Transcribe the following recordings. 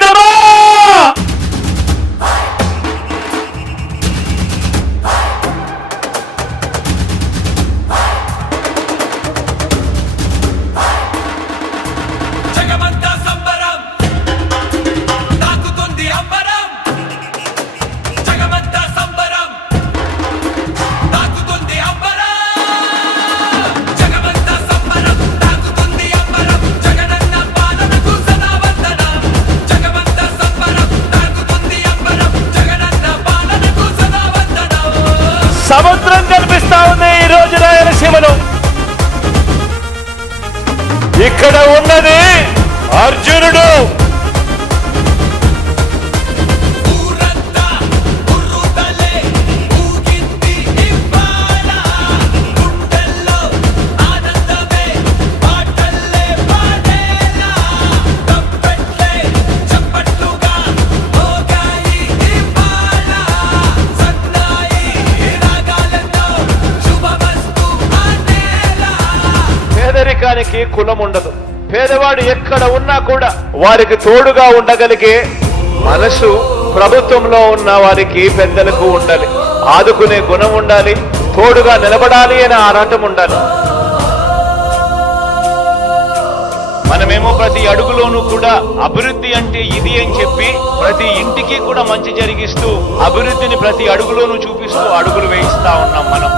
మిత్రమా. సముద్రం కనిపిస్తా ఉంది ఈ రోజు రాయలసీమలో. ఇక్కడ ఉన్నది అర్జునుడు. పేదరికానికి కులం ఉండదు. పేదవాడు ఎక్కడ ఉన్నా కూడా వారికి తోడుగా ఉండగలిగే మనసు ప్రభుత్వంలో ఉన్న వారికి పెద్దలకు ఉండాలి. ఆదుకునే గుణం ఉండాలి, తోడుగా నిలబడాలి అనే ఆరాటం ఉండాలి. మనమేమో ప్రతి అడుగులోనూ కూడా అభివృద్ధి అంటే ఇది అని చెప్పి ప్రతి ఇంటికి కూడా మంచి జరిగిస్తూ అభివృద్ధిని ప్రతి అడుగులోనూ చూపిస్తూ అడుగులు వేయిస్తా ఉన్నాం మనం.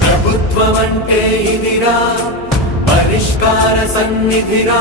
ప్రభుత్వమంటే ఇదిరా, పరిష్కార సన్నిధిరా.